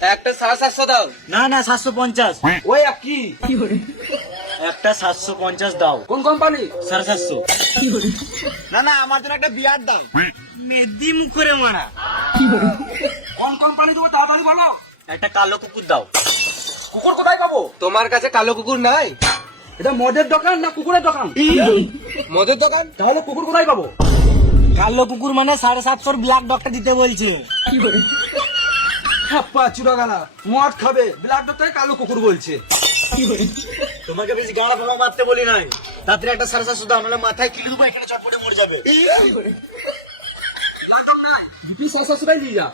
একটা 750 দাও। না না 750। ওই কি একটা 750 দাও। কোন কোম্পানি? 750। না না আমার জন্য একটা বিয়ার দাও। মেদি মুখ করে মারা। কোন কোম্পানি দেবো তাড়াতাড়ি বলো। একটা কালো কুকুর দাও। কুকুর কোথায় পাবো? তোমার কাছে কালো কুকুর নাই? এটা মদের দোকান না কুকুরের দোকান? মদের দোকান। তাহলে কুকুর কোথায় পাবো? কালো কুকুর মানে 750 ব্ল্যাক ডগটা দিতে বলছে। ছাপ্পা চুরাগালা মদ খাবে, ব্ল্যাক ডক্টর কালো কুকুর বলছে। তোমাকে বেশি গাড়া ফেলা মারতে বলি নাই। তাড়াতাড়ি একটা 750 দাও, নাহলে মাথায় কিলে দেবো, এখানে চটপটে মরে যাবে। তুই 750 নিয়ে যা।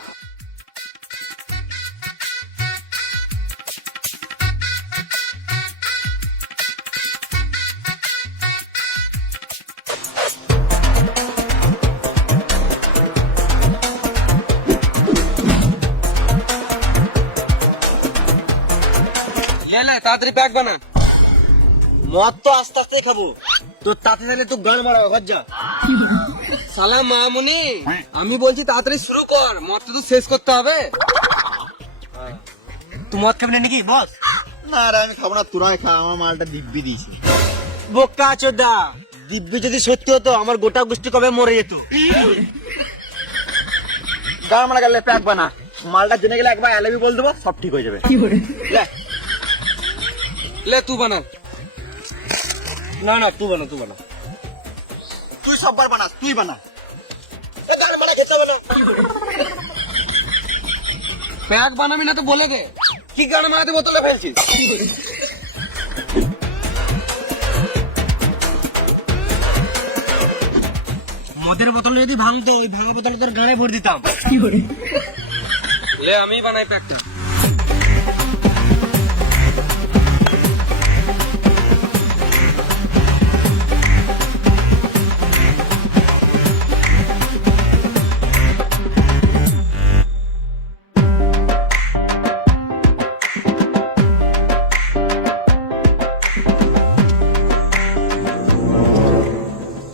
লে তাড়াতাড়ি প্যাক বানা। মদ তো আস্তে আস্তে খাবো, তোর তাতে তাহলে তো গান মারা ঘর যা। সালা মামুনি, আমি বলছি তাড়াতাড়ি শুরু কর, মদটা তো শেষ করতে হবে। তুই মদ খাবি না নাকি বস? না রে আমি খাবো না, তোরাই খা, আমার মালটা দিব্যি দিয়েছে। বোকা চোদা, দিব্যি যদি সত্যি হতো আমার গোটা গোষ্ঠী কবে মরে যেত। গান মারা গেলে প্যাক বানা, মালটা জেনে গেলে একবার এলবি বল দেবো, সব ঠিক হয়ে যাবে। লে তুই বানা। না না তুই বানা, তুই বানা। তুই সববার বানাস, তুই বানা। প্যাক বানাবি না তো বলে দে, কি গান মারাতে বোতলে ফেলছিস? মদের বোতল যদি ভাঙতো, ওই ভাঙা বোতলে তোর গানে ভরে দিতাম। লে আমি বানাই প্যাকটা।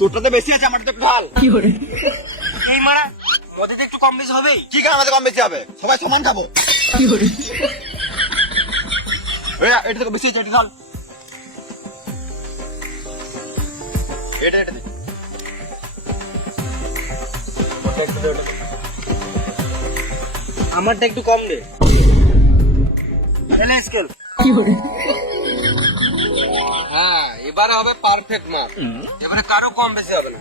তোরটাতে বেশি আছে, আমারটা তো একটু ঢাল। এই মারা, মদে তো একটু কম বেশি হবেই। কি গান আমাদের কম বেশি হবে, সবাই সমান খাবো। এটা তো বেশি আছে, একটু ঢাল। এটা এটা দে। আমারটা একটু কম দে। স্কেল। হ্যাঁ এবারে হবে পারফেক্ট মাপ, এবারে কারো কম বেশি হবে না।